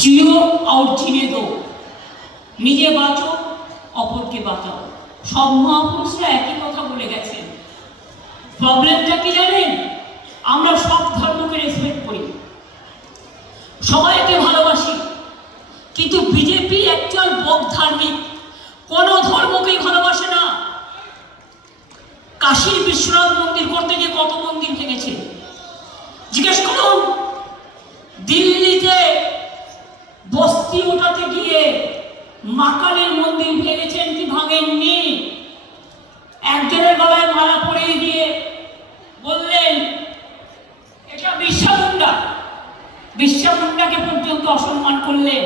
जियो और जीने दो, নিজে বাঁচো অপরকে বাঁচাও। সব মহাপুরুষরা একই কথা বলে গেছেন। প্রবলেমটা কি জানেন? আমরা সব ধর্মকে রেসপেক্ট করি, সবাইকে ভালোবাসি, কিন্তু বিজেপি অ্যাকচুয়াল বক ধার্মিক, কোনো ধর্মকেই ভালোবাসে না। কাশীর বিশ্বনাথ মন্দির করতে গিয়ে কত মন্দির ভেঙেছে জিজ্ঞেস করুন। দিল্লিতে বস্তি ওঠাতে গিয়ে মাকালের মন্দির ভেঙেছেন কি ভাঙেননি? একজনের গলায় মালা পরিয়ে দিয়ে বললেন এটা বিশ্বামুন্ডা, বিশ্বামুন্ডাকে পর্যন্ত অসম্মান করলেন।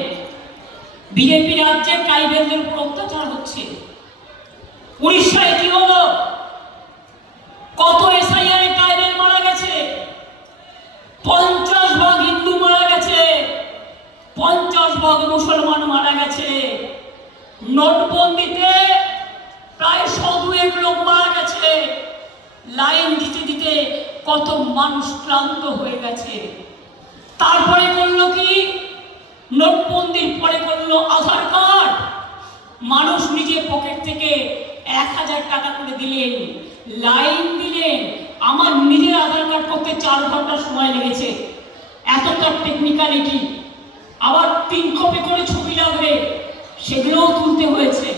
বিজেপি রাজ্যে ট্রাইবেলদের উপর অত্যাচার হচ্ছে। উড়িষ্যায় কি হলো? কত এসআইআর ট্রাইবেল মারা গেছে, 50 ভাগ হিন্দু মারা গেছে, 50 ভাগ মুসলমান মারা গেছে। নোটবন্দিতে প্রায় 100 লোক মারা গেছে। লাইন দিতে দিতে কত মানুষ ক্লান্ত হয়ে গেছে। তারপরে করলো কি? নোটবন্দির পরে করলো আধার কার্ড। মানুষ নিজের পকেট থেকে 1000 টাকা করে দিলেন, লাইন দিলেন। আমার নিজের আধার কার্ড করতে 4 ঘন্টা সময় লেগেছে, এতটা টেকনিক্যালিটি। আবার 3 কপি করে ছবি লাগবে, সেগুলোও তুলতে হয়েছে।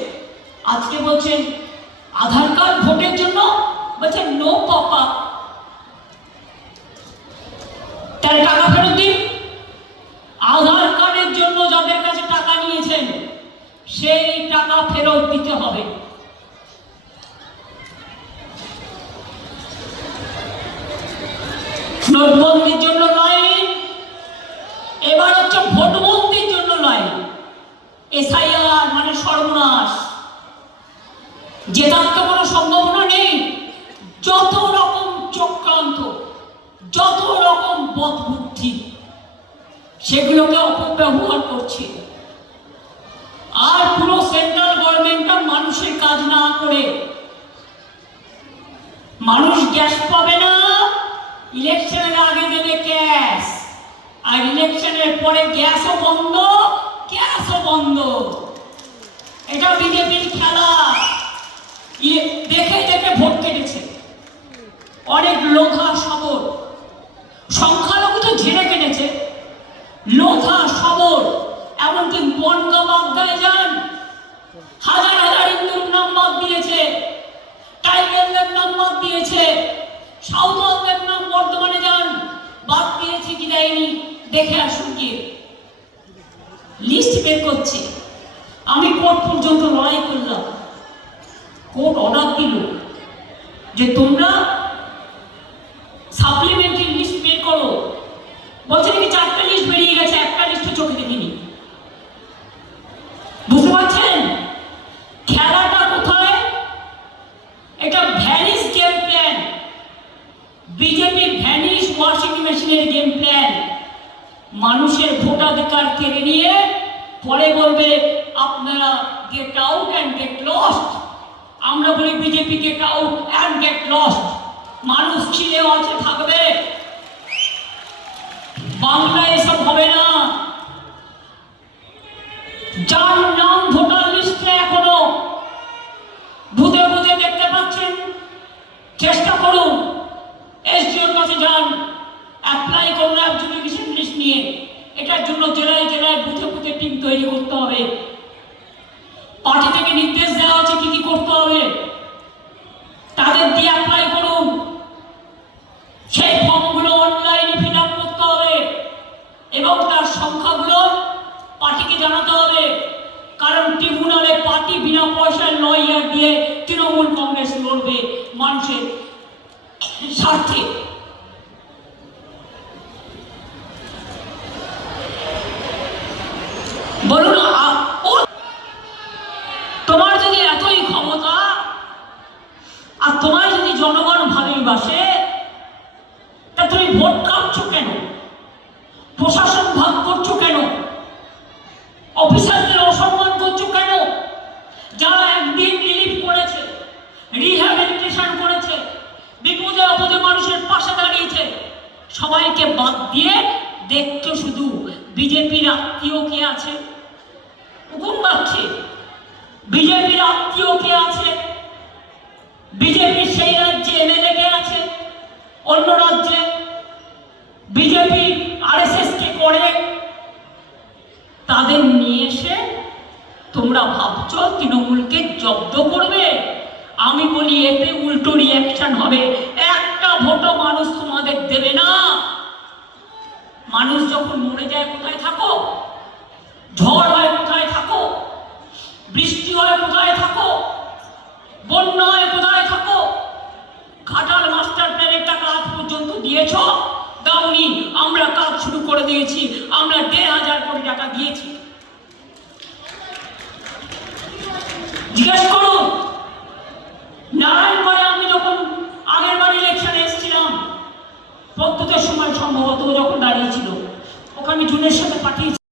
আজকে বলছেন আধার কার্ড ভোটের জন্য, বলছেন নো পাপা, তার টাকা ফেরত দিন। আধার কার্ডের জন্য যাদের কাছে টাকা নিয়েছেন সেই টাকা ফেরত দিতে হবে। নোটবন্দির জন্য লাইন, এবার হচ্ছে ভোটবন্দির জন্য লাইন। এসআইআর মানে সর্বনাশ, জেতার তো কোনো সম্ভাবনা নেই। যত রকম চক্রান্ত, যত রকম বদবুদ্ধি, সেগুলোকে অপব্যবহার করছে। আর পুরো সেন্ট্রাল গভর্নমেন্টটা মানুষের কাজ না করে, মানুষ গ্যাস পাবে না, ইলেকশনের আগে দেবে ক্যাশ, আর ইলেকশনের পরে গ্যাসও বন্ধ, ক্যাশও বন্ধ। এটা বিজেপির খেলা। দেখে দেখে ভোট কেটেছে অনেক লোধা সবর, সংখ্যালঘু তো ঝেড়ে কেটেছে, লোধা সবর। এমনকি বনগা বাগদায় যান, হাজার হাজার হিন্দুর নাম বাদ দিয়েছে, ট্রাইবেলদের নাম বাদ দিয়েছে, সাঁওতালদের নাম বর্ধমানে যান, বাদ দিয়েছে কি দেয়নি দেখে আসুন। গিয়ে লিস্ট বের করছে। আমি কোর্ট পর্যন্ত লড়াই করলাম, কোর্ট অর্ডার দিল যে তোমরা সাপ্লিমেন্টারি লিস্ট বের করো। বলছে নাকি 4টা লিস্ট বেরিয়ে গেছে, একটা লিস্ট চোখে দেখিনি। বুঝতে পারছেন খেলাটা কোথায়? এটা vanish game plan, BJP vanish washing মেশিনের গেম প্ল্যান। মানুষের ভোটাধিকার কেড়ে নিয়ে পরে বলবে আপনারা get out and get lost. আমরা বলি BJP get out and get lost. মানুষ ছিলেও আছে, থাকবে। বাংলায় এসব হবে না। যার নাম ভোটার লিস্টে এখনো ভূতে ভূতে দেখতে পাচ্ছেন, চেষ্টা করুন, এসডিওর কাছে যান, অ্যাপ্লাই করুন অ্যাবজুডিকেশন লিস্ট নিয়ে। এটার জন্য জেলায় জেলায় বুথে বুথে টিম তৈরি করতে হবে। পার্টি থেকে নির্দেশ দেওয়া হচ্ছে কি কি করতে হবে, তাদের দিয়ে অ্যাপ্লাই করুন। সেই ফর্মগুলো অনলাইনে ফিল আপ করতে হবে এবং তার সংখ্যাগুলো পার্টিকে জানাতে হবে। কারণ ট্রিব্যুনালে পার্টি বিনা পয়সায় লয়ার দিয়ে তৃণমূল কংগ্রেস লড়বে মানুষের স্বার্থে। বলুন, তোমার যদি এতই ক্ষমতা আর তোমার যদি জনগণ ভালোবাসে, তা তুমি ভোট কাটছো কেন? প্রশাসন ভাগ করছো কেন? অফিসারদের অসম্মান করছো কেন? যারা একদিন রিলিফ করেছে, রিহ্যাবিলিটেশন করেছে, বিপদে আপদে মানুষের পাশে বিজেপির আত্মীয় কে আছে? হুকুম পাচ্ছে। বিজেপির আত্মীয় কে আছে? বিজেপির সেই রাজ্যে এমএলএ কে আছে? অন্য রাজ্যে বিজেপি আরএসএস কে করে তাদের নিয়ে এসে তোমরা ভাবছো তৃণমূলকে জব্দ করবে। আমি বলি এতে উল্টো রিয়াকশন হবে। একটা ভোটও মানুষ তোমাদের দেবে না। মানুষ যখন মরে যায় কোথায় থাকো? ঝড় হয় কোথায় থাকো? বৃষ্টি হয় কোথায় থাকো? বন্যা হয় কোথায় থাকো? ঘাটাল মাস্টার প্ল্যানের টাকা আজ পর্যন্ত দিয়েছ? দাওনি। আমরা কাজ শুরু করে দিয়েছি। আমরা ১,৫০০ কোটি টাকা দিয়েছি। জিজ্ঞেস করুন। নারায়ণগড়ে আমি যখন আগের বার ইলেকশনে এসেছিলাম, প্রত্যেকের সময় সম্ভবত যখন দাঁড়িয়েছিল, ওকে আমি জুনের সাথে পাঠিয়েছি।